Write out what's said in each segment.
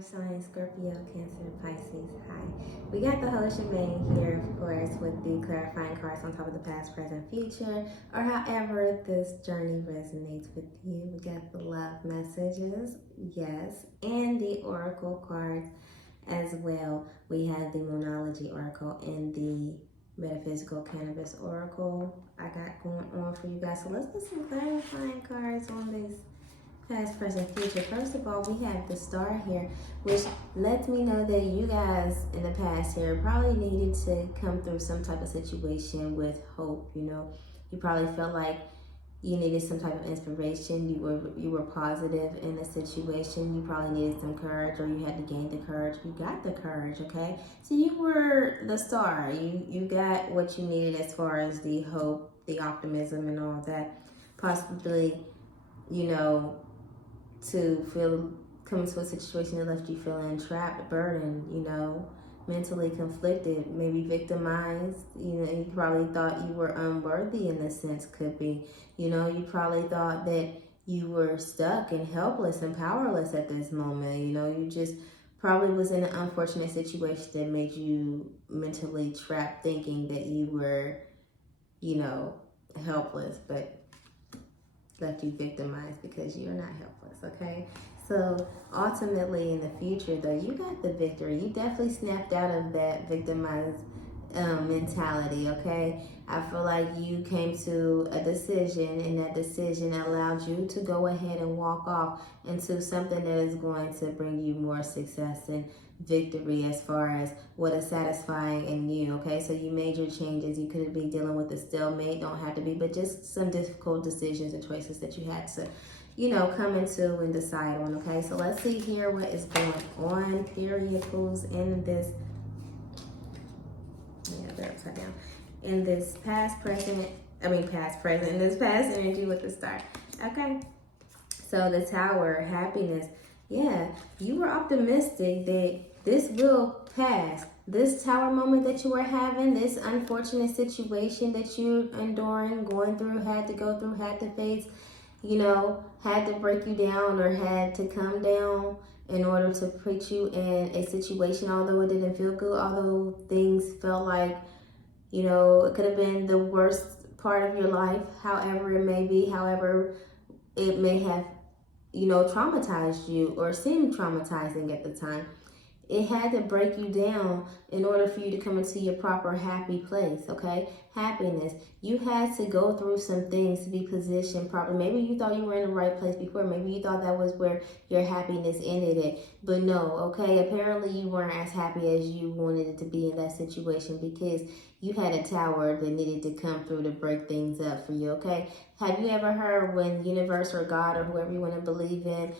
Sign Scorpio, Cancer, Pisces. Hi. We got the whole shebang here, of course, with the clarifying cards on top of the past, present, future, or however this journey resonates with you. We got the love messages, yes, and the oracle cards as well. We have the Monology Oracle and the Metaphysical Cannabis Oracle I got going on for you guys. So let's put some clarifying cards on this past, present, future. First of all, we have the Star here, which lets me know that you guys in the past here probably needed to come through some type of situation with hope. You know, you probably felt like you needed some type of inspiration. You were positive in a situation. You probably needed some courage, or you had to gain the courage. You got the courage, okay? So you were the Star. You got what you needed as far as the hope, the optimism, and all that. Possibly, you know, to come to a situation that left you feeling trapped, burdened, you know, mentally conflicted, maybe victimized. You know, you probably thought you were unworthy in a sense, could be. You know, you probably thought that you were stuck and helpless and powerless at this moment. You know, you just probably was in an unfortunate situation that made you mentally trapped, thinking that you were, you know, helpless, but left you victimized because you're not helpless, okay? So ultimately in the future though, you got the victory. You definitely snapped out of that victimized mentality, okay? I feel like you came to a decision, and that decision allowed you to go ahead and walk off into something that is going to bring you more success and victory as far as what is satisfying in you, okay? So you made your changes. You could be dealing with a stalemate, don't have to be, but just some difficult decisions and choices that you had to, you know, come into and decide on, okay? So let's see here what is going on, period, who's in this, yeah, they're upside down, in this past, present, in this past energy with the Star, okay? So the Tower, happiness, yeah, you were optimistic that this will pass. This Tower moment that you were having, this unfortunate situation that you're enduring, going through, had to go through, had to face, you know, had to break you down or had to come down in order to put you in a situation, although it didn't feel good, although things felt like, you know, it could have been the worst part of your life, however it may be, however it may have, you know, traumatized you or seemed traumatizing at the time. It had to break you down in order for you to come into your proper happy place, okay? Happiness. You had to go through some things to be positioned properly. Maybe you thought you were in the right place before. Maybe you thought that was where your happiness ended at. But no, okay? Apparently you weren't as happy as you wanted it to be in that situation because you had a tower that needed to come through to break things up for you, okay? Have you ever heard when universe or God or whoever you want to believe in,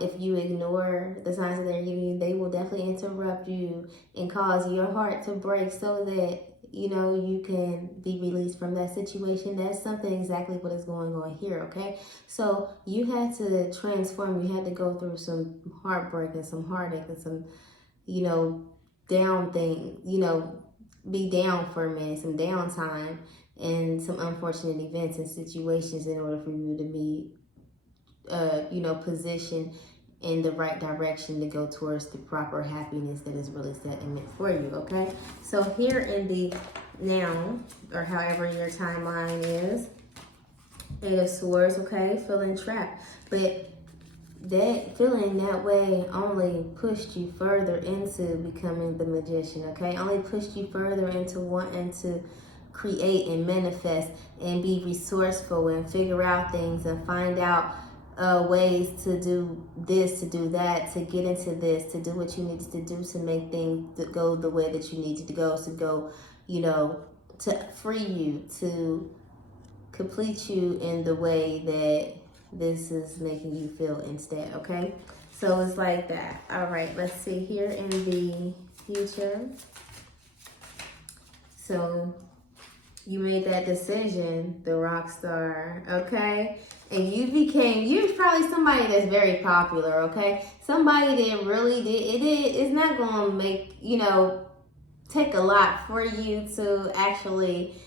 if you ignore the signs that they're giving you, they will definitely interrupt you and cause your heart to break so that, you know, you can be released from that situation. That's something exactly what is going on here, okay? So you had to transform. You had to go through some heartbreak and some heartache and some, you know, down thing, you know, be down for a minute, some downtime and some unfortunate events and situations in order for you to be you know, position in the right direction to go towards the proper happiness that is really set and meant for you, okay? So here in the now, or however your timeline is, 8 of Swords, okay? Feeling trapped. But that feeling that way only pushed you further into becoming the Magician, okay? Only pushed you further into wanting to create and manifest and be resourceful and figure out things and find out ways to do this, to do that, to get into this, to do what you need to do to make things go the way that you need to go, you know, to free you, to complete you in the way that this is making you feel instead, okay? So it's like that. All right, let's see here in the future. So you made that decision, the rock star, okay? And you're probably somebody that's very popular, okay? Somebody that really it's not gonna make, you know, take a lot for you to actually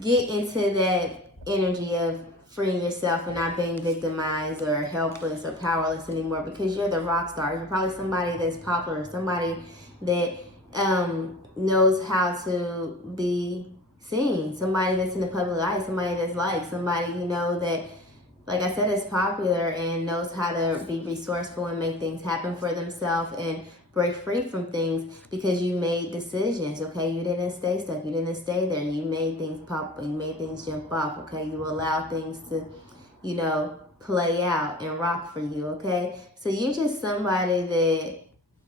get into that energy of freeing yourself and not being victimized or helpless or powerless anymore, because you're the rock star. You're probably somebody that's popular, somebody that knows how to be seen, somebody that's in the public eye, somebody that's liked, somebody, you know, that, like I said, is popular and knows how to be resourceful and make things happen for themselves and break free from things, because you made decisions, okay? You didn't stay stuck. You didn't stay there. You made things pop. You made things jump off, okay? You allowed things to, you know, play out and rock for you, okay? So you're just somebody that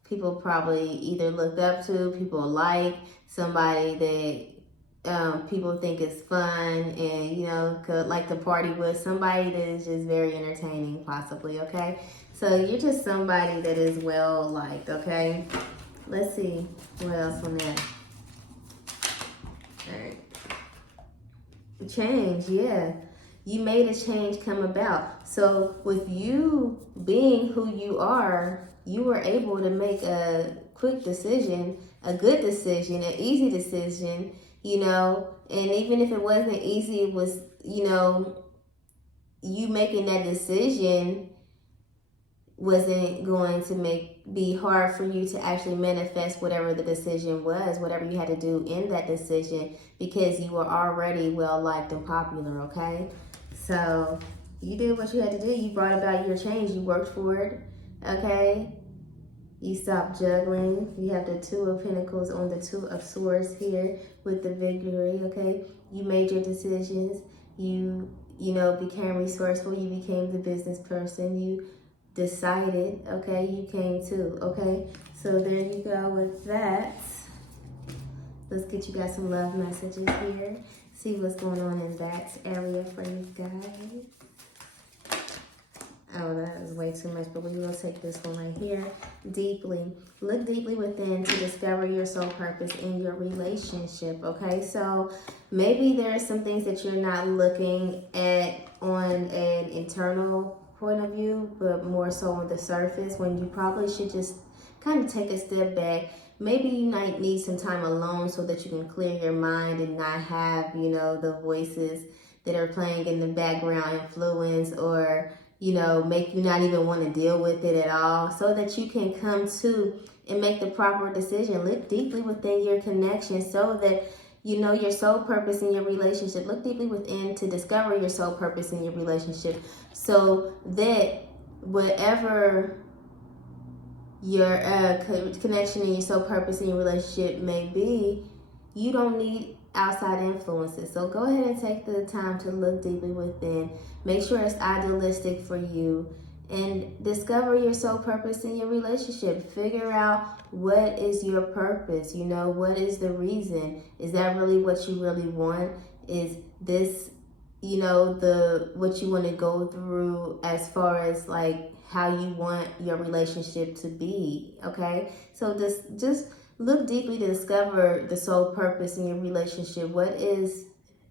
people probably either look up to, people like, somebody that people think is fun and, you know, could like to party with, somebody that is just very entertaining possibly, okay? So you're just somebody that is well liked, okay? Let's see what else on that. All right. Change, yeah. You made a change come about. So with you being who you are, you were able to make a quick decision, a good decision, an easy decision, you know, and even if it wasn't easy, it was, you know, you making that decision wasn't going to be hard for you to actually manifest whatever the decision was, whatever you had to do in that decision, because you were already well liked and popular, okay? So you did what you had to do. You brought about your change. You worked for it, okay? You stopped juggling. You have the Two of Pentacles on the Two of Swords here with the victory, okay? You made your decisions. You know, became resourceful. You became the business person. You decided, okay? You came to, okay? So there you go with that. Let's get you guys some love messages here. See what's going on in that area for you guys. Oh, that is way too much, but we will take this one right here. Deeply. Look deeply within to discover your soul purpose in your relationship, okay? So maybe there are some things that you're not looking at on an internal point of view, but more so on the surface, when you probably should just kind of take a step back. Maybe you might need some time alone so that you can clear your mind and not have, you know, the voices that are playing in the background influence, or, you know, make you not even want to deal with it at all, so that you can come to and make the proper decision. Look deeply within your connection so that you know your soul purpose in your relationship. Look deeply within to discover your soul purpose in your relationship, so that whatever your connection and your soul purpose in your relationship may be, you don't need outside influences. So go ahead and take the time to look deeply within. Make sure it's idealistic for you, and discover your soul purpose in your relationship. Figure out what is your purpose. You know, what is the reason? Is that really what you really want? Is this, you know, what you want to go through as far as like how you want your relationship to be, okay? So just look deeply to discover the soul purpose in your relationship. What is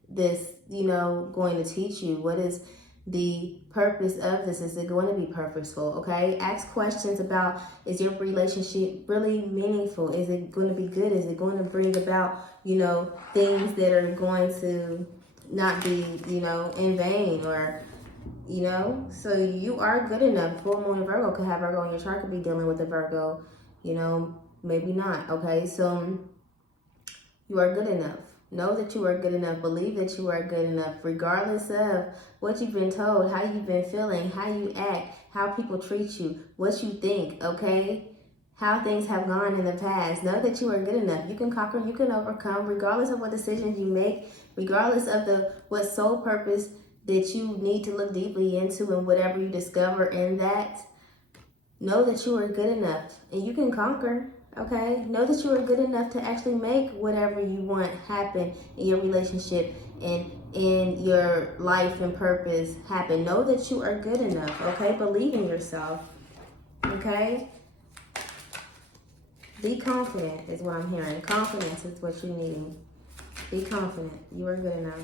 this, you know, going to teach you? What is the purpose of this? Is it going to be purposeful, okay? Ask questions about, is your relationship really meaningful? Is it going to be good? Is it going to bring about, you know, things that are going to not be, you know, in vain, or, you know? So you are good enough. Full moon in Virgo could have Virgo in your chart, could be dealing with a Virgo, you know, maybe not, okay? So you are good enough. Know that you are good enough. Believe that you are good enough, regardless of what you've been told, how you've been feeling, how you act, how people treat you, what you think, okay? How things have gone in the past. Know that you are good enough. You can conquer, you can overcome, regardless of what decisions you make, regardless of what soul purpose that you need to look deeply into, and whatever you discover in that. Know that you are good enough, and you can conquer, okay? Know that you are good enough to actually make whatever you want happen in your relationship and in your life and purpose happen. Know that you are good enough, okay? Believe in yourself, okay? Be confident is what I'm hearing. Confidence is what you need. Be confident. You are good enough.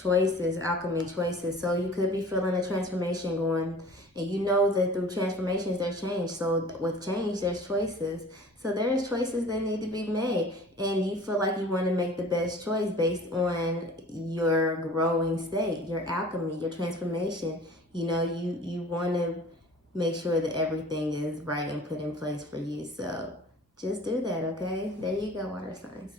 Choices, alchemy, choices. So you could be feeling a transformation going And you know that through transformations there's change. So with change there's choices. So there's choices that need to be made. And you feel like you want to make the best choice based on your growing state, your alchemy, your transformation. You know, you want to make sure that everything is right and put in place for you. So just do that, okay? There you go, water signs.